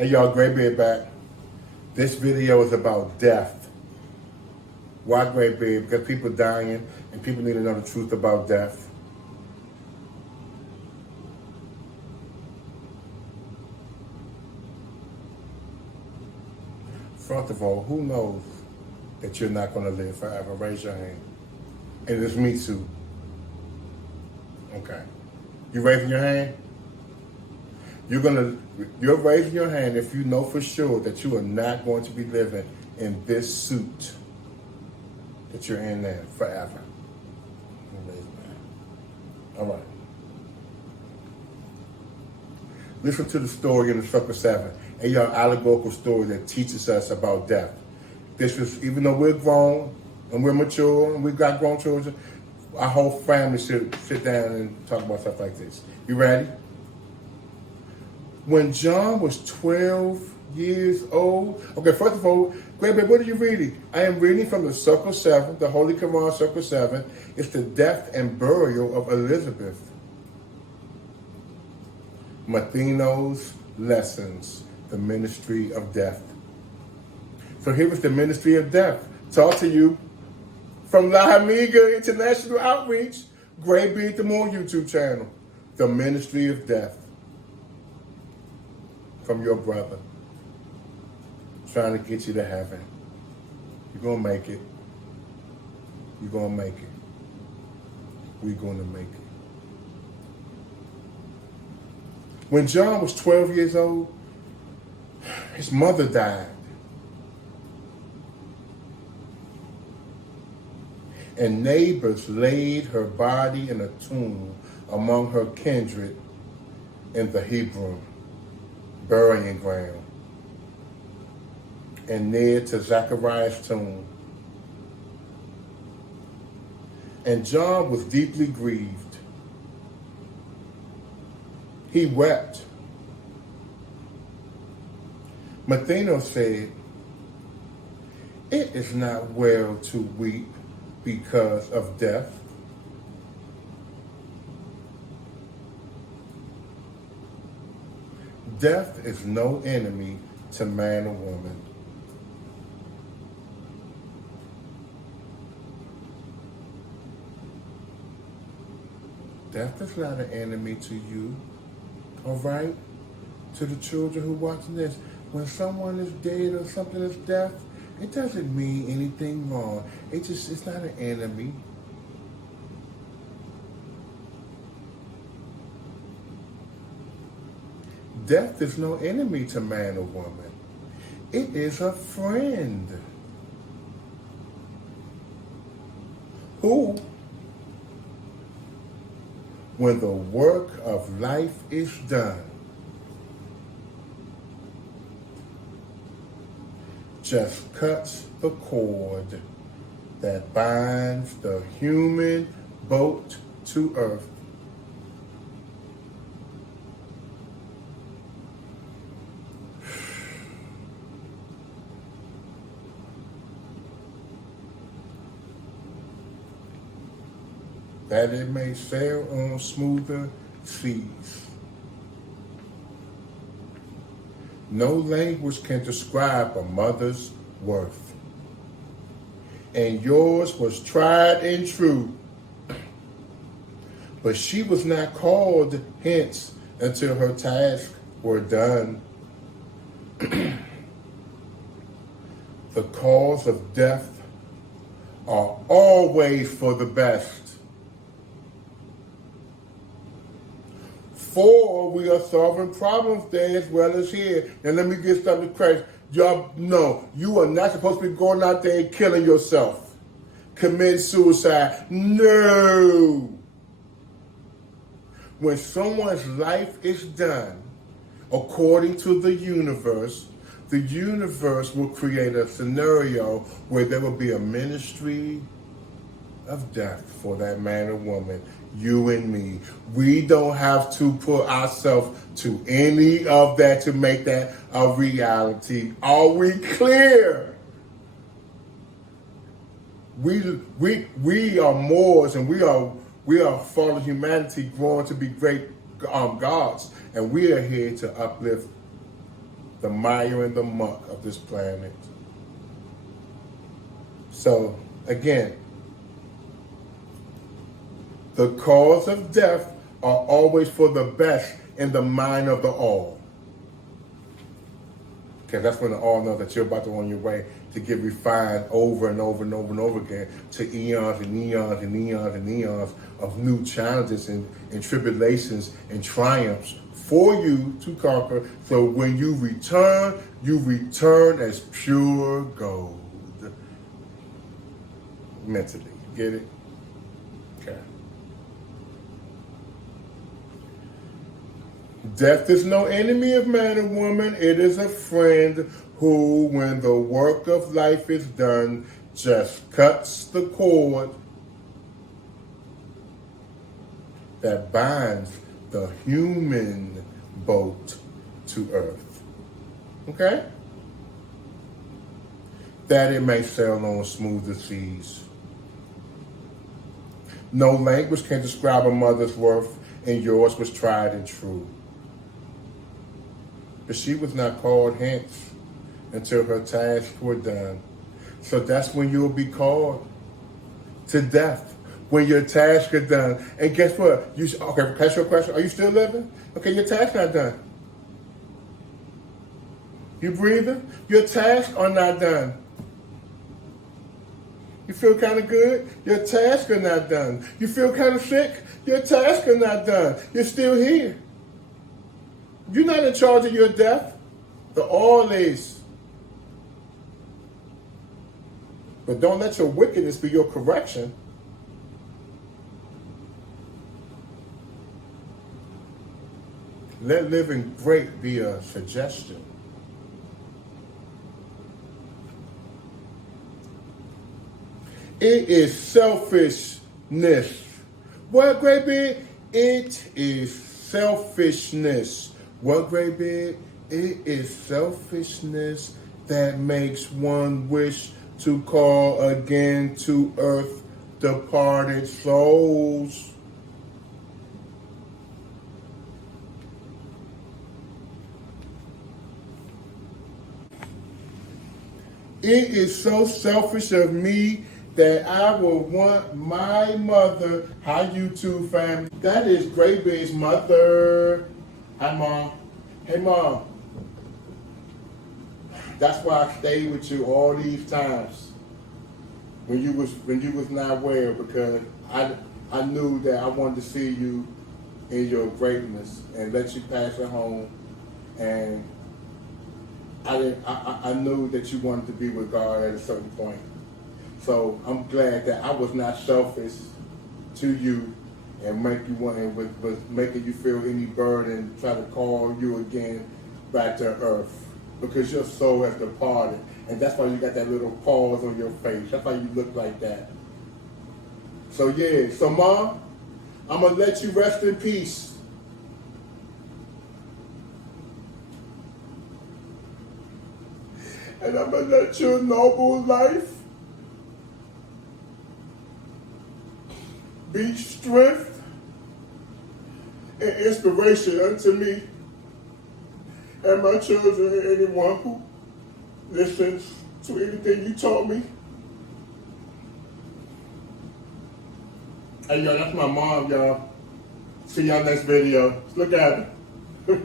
Hey y'all, Greybeard back. This video is about death. Why Greybeard? Because people dying and people need to know the truth about death. First of all, who knows that you're not going to live forever? Raise your hand. And it's me too. Okay. You raising your hand? You're raising your hand if you know for sure that you are not going to be living in this suit that you're in there forever. All right. Listen to the story in the Circle 7, a young allegorical story that teaches us about death. This was, even though we're grown and we're mature and we've got grown children, our whole family should sit down and talk about stuff like this. You ready? When John was 12 years old, okay, first of all, Greybeard, what are you reading? I am reading from the Circle 7, the Holy Quran Circle 7. It's the death and burial of Elizabeth. Mathino's Lessons, the Ministry of Death. So here is the Ministry of Death. Talk to you from La Amiga International Outreach, Greybeard the Moor YouTube channel. The Ministry of Death. From your brother. Trying to get you to heaven. You're going to make it. You're going to make it. We're going to make it. When John was 12 years old, his mother died. And neighbors laid her body in a tomb among her kindred in the Hebron burying ground, and near to Zachariah's tomb. And John was deeply grieved. He wept. Mathino said, "It is not well to weep because of death. Death is no enemy to man or woman. Death is not an enemy to you, all right? To the children who are watching this, when someone is dead or something is death, it doesn't mean anything wrong. It's not an enemy. Death is no enemy to man or woman. It is a friend who, when the work of life is done, just cuts the cord that binds the human boat to earth. That it may sail on smoother seas. No language can describe a mother's worth. And yours was tried and true. But she was not called hence until her tasks were done. The cause of death are always for the best. For we are solving problems there as well as here. And let me get something crazy. Y'all know you are not supposed to be going out there and killing yourself. Commit suicide. No. When someone's life is done, according to the universe will create a scenario where there will be a ministry of death for that man or woman, you and me. We don't have to put ourselves to any of that to make that a reality. Are we clear? We are Moors, and we are fallen humanity growing to be great gods, and we are here to uplift the mire and the muck of this planet. So, again, the cause of death are always for the best in the mind of the all. Because that's when the all knows that you're about to on your way to get refined over and over and over and over again to eons and eons and eons and eons of new challenges and tribulations and triumphs for you to conquer. So when you return as pure gold. Mentally. Get it? Okay. Death is no enemy of man or woman. It is a friend who, when the work of life is done, just cuts the cord that binds the human boat to earth. Okay? That it may sail on smoother seas. No language can describe a mother's worth, and yours was tried and true. But she was not called hence until her tasks were done. So that's when you'll be called to death, when your tasks are done. And guess what? Okay, ask your question. Are you still living? Okay, your tasks not done. You breathing? Your tasks are not done. You feel kind of good? Your tasks are not done. You feel kind of sick? Your tasks are not done. You're still here. You're not in charge of your death. The all is. But don't let your wickedness be your correction. Let living great be a suggestion. It is selfishness. What, Greybeard? It is selfishness. What, Greybeard? It is selfishness that makes one wish to call again to earth departed souls. It is so selfish of me that I will want my mother. Hi, YouTube family. That is Greybeard's mother. Hi, Mom. Hey, Mom. That's why I stayed with you all these times when you was not well, because I knew that I wanted to see you in your greatness and let you pass it home, and I knew that you wanted to be with God at a certain point. So I'm glad that I was not selfish to you and make you want and was making you feel any burden, try to call you again back to earth, because your soul has departed, and that's why you got that little pause on your face. That's why you look like that. So yeah, so Mom, I'm gonna let you rest in peace. And I'm gonna let your noble life be strength and inspiration unto me and my children and anyone who listens to anything you taught me. Hey, y'all, that's my mom, y'all. See y'all next video. Look at her.